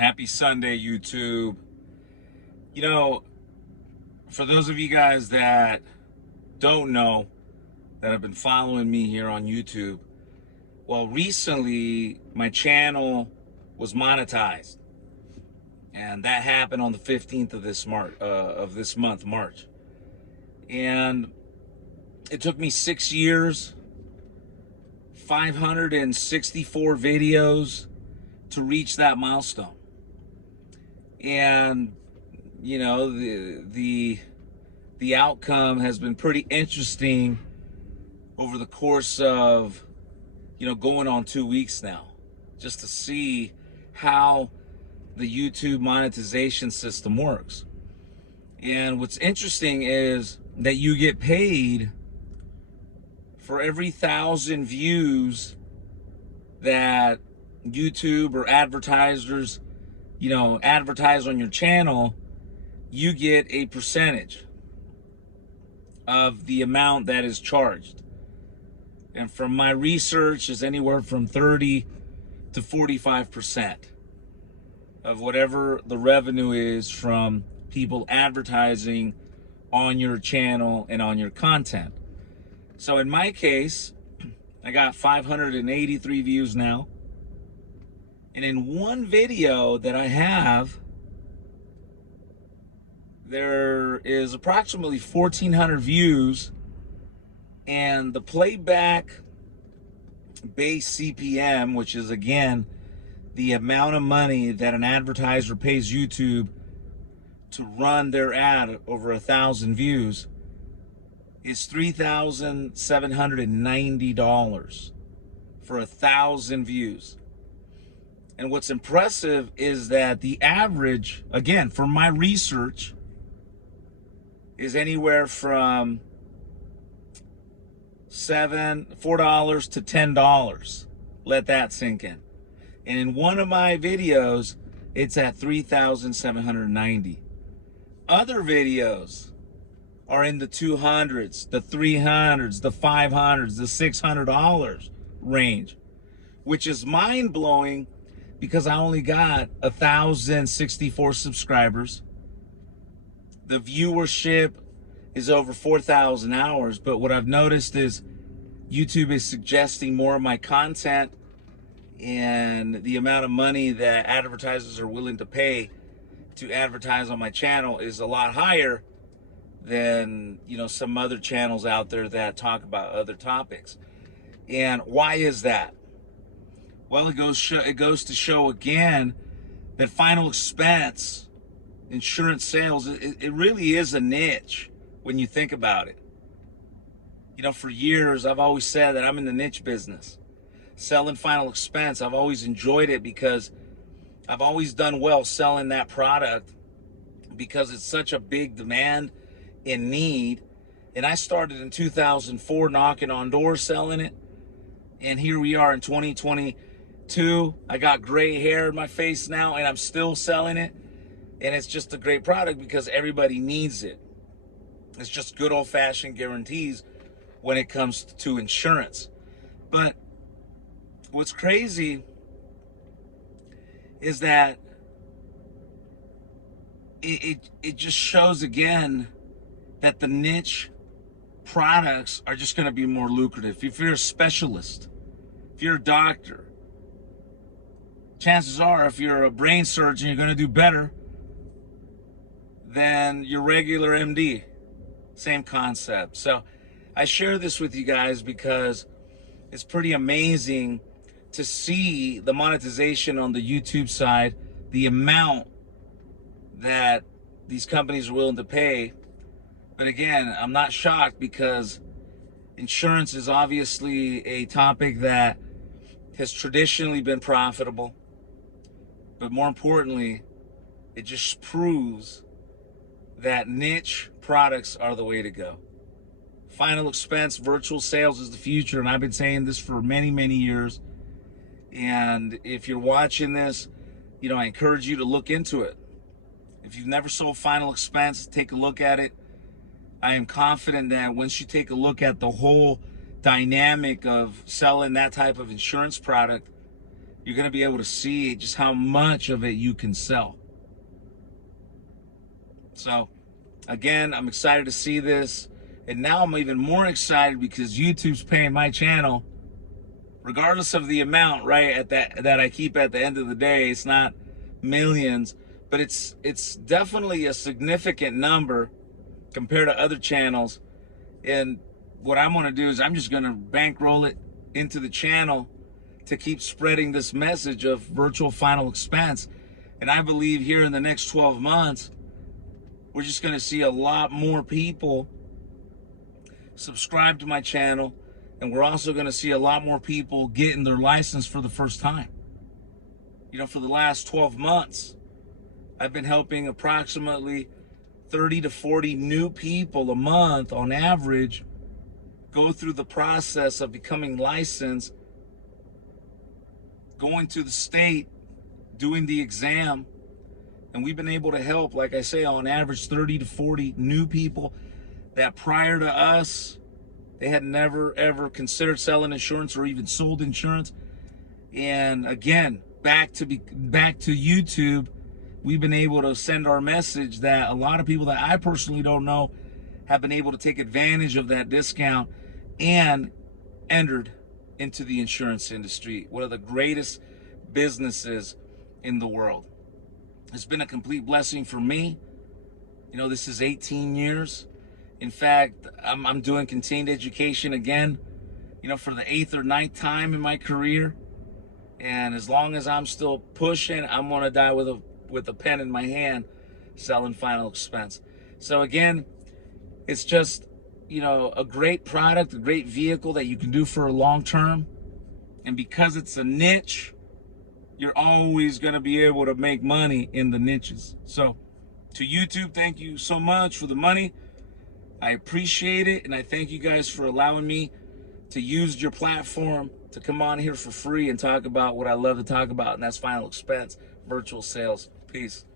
Happy Sunday, YouTube. You know, for those of you guys that don't know, that have been following me here on YouTube, well, recently my channel was monetized, and that happened on the 15th of this month, March. And it took me 6 years, 564 videos to reach that milestone. And you know, the outcome has been pretty interesting over the course of, going on 2 weeks now, just to see how the YouTube monetization system works. And what's interesting is that you get paid for every 1,000 views that YouTube or advertisers, advertise on your channel. You get a percentage of the amount that is charged. And from my research, is anywhere from 30 to 45% of whatever the revenue is from people advertising on your channel and on your content. So in my case, I got 583 views now. And in one video that I have, there is approximately 1,400 views, and the playback base CPM, which is again the amount of money that an advertiser pays YouTube to run their ad over 1,000 views, is $3,790 for 1,000 views. And what's impressive is that the average, again, from my research, is anywhere from $4 to $10. Let that sink in. And in one of my videos, it's at $3,790. Other videos are in the 200s, the 300s, the 500s, the $600 range, which is mind-blowing because I only got 1,064 subscribers. The viewership is over 4,000 hours, but what I've noticed is YouTube is suggesting more of my content, and the amount of money that advertisers are willing to pay to advertise on my channel is a lot higher than, some other channels out there that talk about other topics. And why is that? Well, it goes to show again that final expense insurance sales, it really is a niche when you think about it. For years, I've always said that I'm in the niche business. Selling final expense, I've always enjoyed it because I've always done well selling that product because it's such a big demand and need. And I started in 2004 knocking on doors selling it. And here we are in 2022. I got gray hair in my face now and I'm still selling it. And it's just a great product because everybody needs it. It's just good old-fashioned guarantees when it comes to insurance. But what's crazy is that it just shows again that the niche products are just going to be more lucrative. If you're a specialist, if you're a doctor, chances are if you're a brain surgeon, you're going to do better than your regular MD. Same concept. So I share this with you guys because it's pretty amazing to see the monetization on the YouTube side, the amount that these companies are willing to pay. But again, I'm not shocked because insurance is obviously a topic that has traditionally been profitable. But more importantly, it just proves that niche products are the way to go. Final expense, virtual sales is the future, and I've been saying this for many, many years. And if you're watching this, I encourage you to look into it. If you've never sold final expense, take a look at it. I am confident that once you take a look at the whole dynamic of selling that type of insurance product, you're going to be able to see just how much of it you can sell. So again, I'm excited to see this. And now I'm even more excited because YouTube's paying my channel, regardless of the amount, right, at that I keep at the end of the day. It's not millions, but it's definitely a significant number compared to other channels. And what I'm going to do is I'm just going to bankroll it into the channel to keep spreading this message of virtual final expense. And I believe here in the next 12 months, we're just going to see a lot more people subscribe to my channel, and we're also going to see a lot more people getting their license for the first time. You know, for the last 12 months, I've been helping approximately 30 to 40 new people a month on average go through the process of becoming licensed, going to the state, doing the exam. And we've been able to help, like I say, on average 30 to 40 new people that prior to us, they had never ever considered selling insurance or even sold insurance. And again, back to YouTube, we've been able to send our message that a lot of people that I personally don't know have been able to take advantage of that discount and entered into the insurance industry, one of the greatest businesses in the world. It's been a complete blessing for me. You know, this is 18 years. In fact, I'm doing continued education again, you know, for the 8th or 9th time in my career. And as long as I'm still pushing, I'm going to die with a pen in my hand selling final expense. So again, it's just, you know, a great product, a great vehicle that you can do for a long term. And because it's a niche, you're always going to be able to make money in the niches. So to YouTube, thank you so much for the money. I appreciate it, and I thank you guys for allowing me to use your platform to come on here for free and talk about what I love to talk about, and that's final expense, virtual sales. Peace.